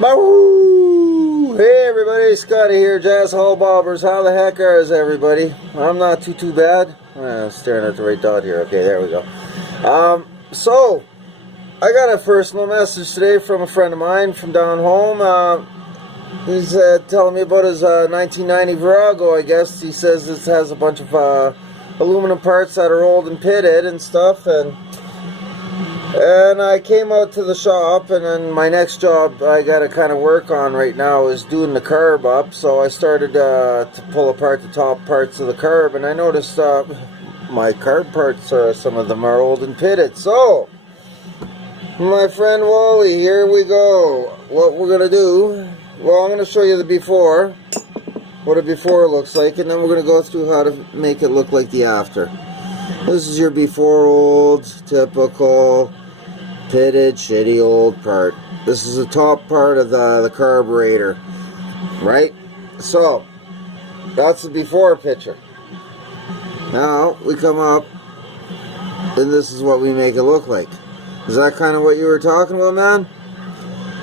Woo! Hey everybody, Scotty here, Jazhall Bobbers. How the heck is everybody? I'm not too bad. I'm staring at the right dot here. Okay, there we go. So, I got a personal message today from a friend of mine from down home. He's telling me about his 1990 Virago, I guess. He says it has a bunch of aluminum parts that are old and pitted and stuff, and I came out to the shop, and then my next job I got to kind of work on right now is doing the carb up. So I started to pull apart the top parts of the carb, and I noticed my carb parts, some of them are old and pitted. So, my friend Wally, here we go. What we're going to do, well, I'm going to show you the before, what a before looks like, and then we're going to go through how to make it look like the after. This is your before old, typical, pitted, shitty old part. This is the top part of the carburetor, right? So, that's the before picture. Now, we come up, and this is what we make it look like. Is that kind of what you were talking about, man?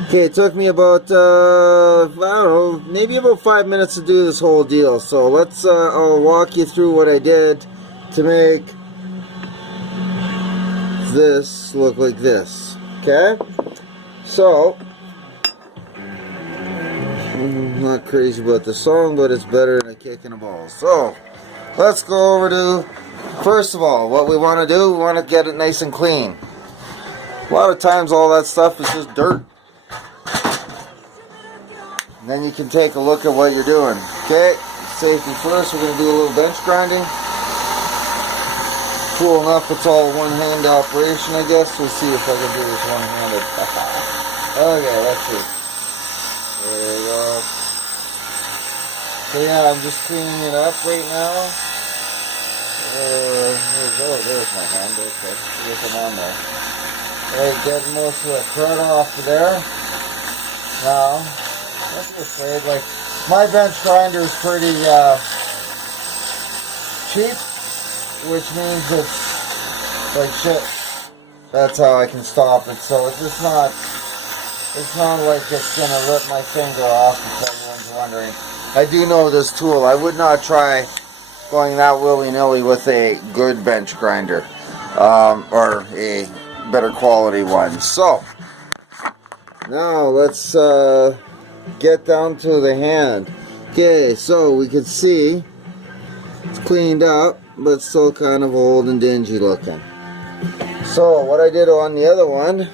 Okay, it took me about, I don't know, maybe about 5 minutes to do this whole deal. So, let's, I'll walk you through what I did to make this look like this. Okay? So, I'm not crazy about the song, but it's better than a kick in the balls. So, let's go over to, first of all, what we want to do, we want to get it nice and clean. A lot of times all that stuff is just dirt. And then you can take a look at what you're doing. Okay, safety first, we're going to do a little bench grinding. Cool enough, it's all one-hand operation, I guess. We'll see if I can do this one-handed. Okay, let's see. There we go. So yeah, I'm just cleaning it up right now. There's my hand. Okay, get them on there. Alright, getting most of the crud off of there. Now, don't be afraid. Like, my bench grinder is pretty cheap, which means it's like shit. That's how I can stop it. So it's not like it's gonna rip my finger off, if everyone's wondering. I do know this tool. I would not try going that willy-nilly with a good bench grinder, or a better quality one. So now let's get down to the hand. Okay, so we can see it's cleaned up, but still kind of old and dingy looking. So what I did on the other one,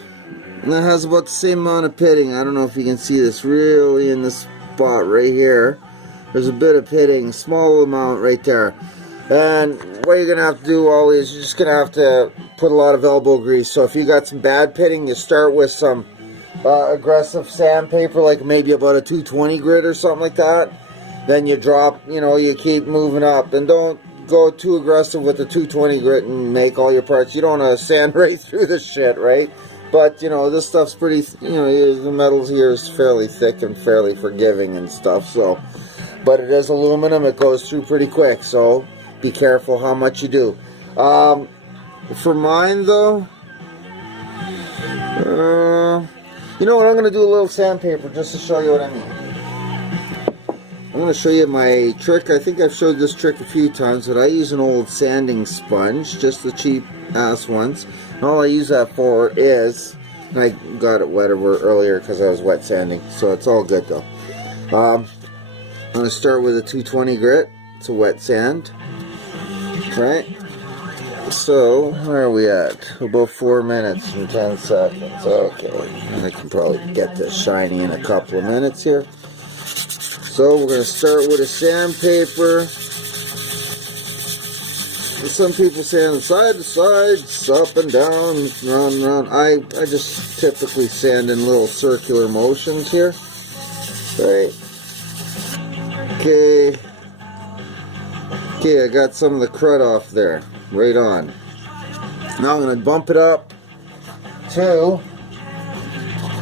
and that has about the same amount of pitting. I don't know if you can see this really in this spot right here. There's a bit of pitting, small amount right there. And what you're going to have to do always, you're just going to have to put a lot of elbow grease. So if you got some bad pitting, you start with some aggressive sandpaper, like maybe about a 220 grit or something like that. Then you drop, you keep moving up. And don't go too aggressive with the 220 grit and make all your parts. You don't want to sand right through this shit, right? But, this stuff's pretty, the metal here is fairly thick and fairly forgiving and stuff, so. But it is aluminum, it goes through pretty quick, so be careful how much you do. For mine, though, you know what, I'm going to do a little sandpaper just to show you what I mean. I'm going to show you my trick. I think I've showed this trick a few times, but I use an old sanding sponge, just the cheap ass ones. And all I use that for is, and I got it wet earlier because I was wet sanding, so it's all good though. I'm going to start with a 220 grit. It's a wet sand. Right? So, where are we at? About 4 minutes and 10 seconds. Okay. I can probably get this shiny in a couple of minutes here. So, we're going to start with a sandpaper. Some people sand side to side, up and down, round. I just typically sand in little circular motions here. Right. Okay, I got some of the crud off there. Right on. Now I'm going to bump it up to,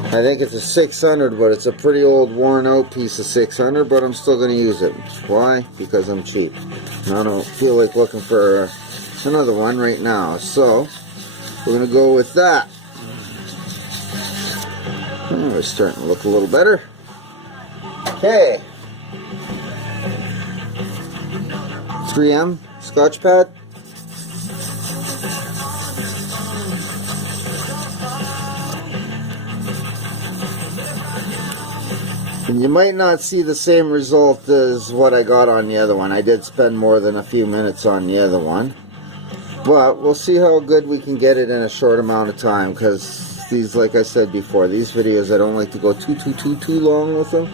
I think it's a 600, but it's a pretty old worn out piece of 600, but I'm still going to use it. Why? Because I'm cheap. And I don't feel like looking for another one right now. So, we're going to go with that. Oh, it's starting to look a little better. Okay. 3M Scotch pad. And you might not see the same result as what I got on the other one. I did spend more than a few minutes on the other one. But we'll see how good we can get it in a short amount of time, because these, like I said before, these videos I don't like to go too long with them.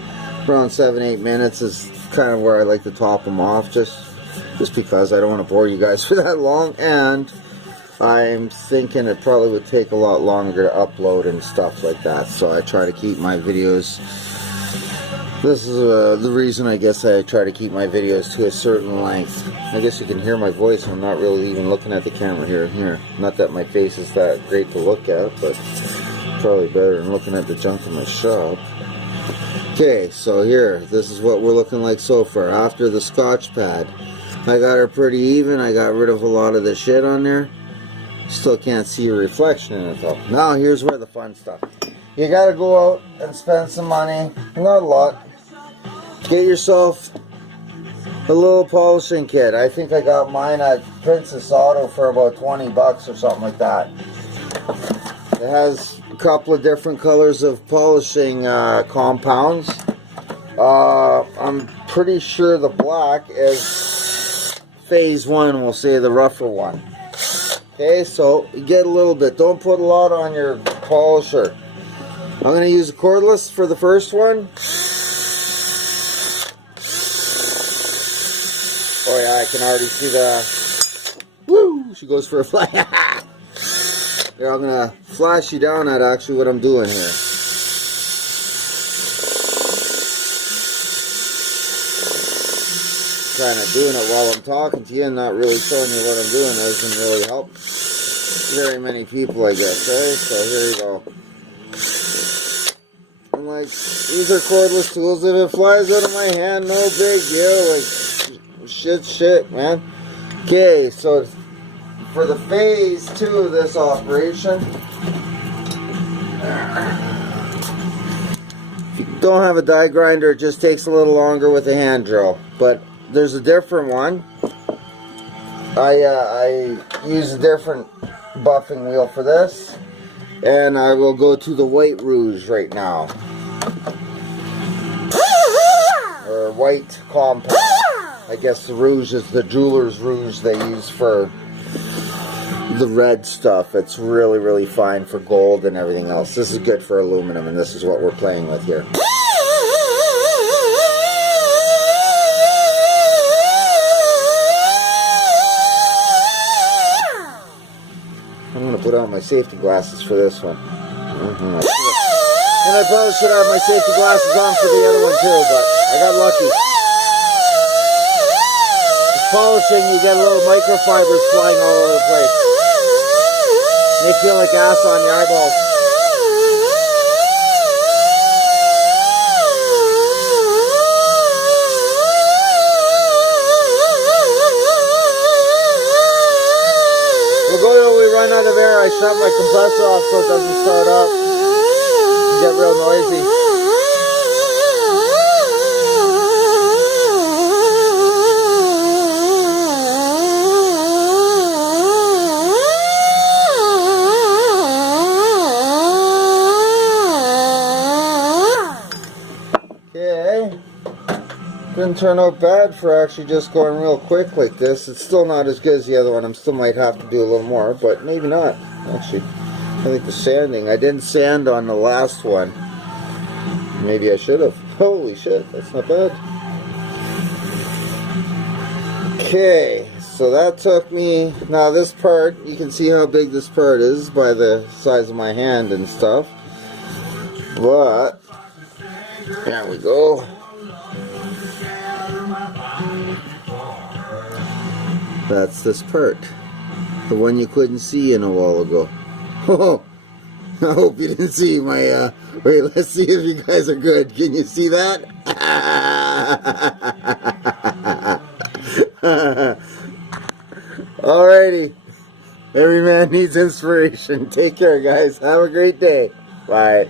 Around 7-8 minutes is kind of where I like to top them off, just because I don't want to bore you guys for that long, and I'm thinking it probably would take a lot longer to upload and stuff like that, so I try to keep my videos. This is the reason, I guess, I try to keep my videos to a certain length. I guess you can hear my voice. I'm not really even looking at the camera here. Not that my face is that great to look at, but probably better than looking at the junk in my shop. Okay, so here, this is what we're looking like so far. After the Scotch pad, I got her pretty even. I got rid of a lot of the shit on there. Still can't see a reflection in it though. Now here's where the fun stuff. You gotta go out and spend some money. Not a lot. Get yourself a little polishing kit. I think I got mine at Princess Auto for about 20 bucks or something like that. It has a couple of different colors of polishing compounds. I'm pretty sure the black is phase 1, we'll say the rougher one. Okay, so you get a little bit. Don't put a lot on your polisher. I'm going to use a cordless for the first one. Oh yeah, I can already see the... Woo! She goes for a flash. Here, I'm going to flash you down at actually what I'm doing here. Kind of doing it while I'm talking to you and not really showing you what I'm doing doesn't really help very many people, I guess, right? So here you go. I'm like, these are cordless tools. If it flies out of my hand, no big deal. Like, shit, man. Okay, so for the phase 2 of this operation, if you don't have a die grinder, it just takes a little longer with a hand drill. But there's a different one. I use a different buffing wheel for this, and I will go to the white rouge right now, or white compound. I guess the rouge is the jeweler's rouge they use for the red stuff. It's really fine for gold and everything else. This is good for aluminum, and this is what we're playing with here. I'm going to put on my safety glasses for this one. And I probably should have my safety glasses on for the other one too, but I got lucky. With polishing, you get little microfibers flying all over the place. They feel like ass on your eyeballs. We'll go till we run out of air. I shut my compressor off so it doesn't start up and get real noisy. Okay. Didn't turn out bad for actually just going real quick like this. It's still not as good as the other one. I still might have to do a little more, but maybe not. Actually, I think the sanding, I didn't sand on the last one. Maybe I should have. Holy shit, that's not bad. Okay, so that took me, now this part, you can see how big this part is by the size of my hand and stuff. But, there we go. That's this part. The one you couldn't see in a while ago. Oh, I hope you didn't see my, wait, let's see if you guys are good. Can you see that? Alrighty. Every man needs inspiration. Take care, guys. Have a great day. Bye.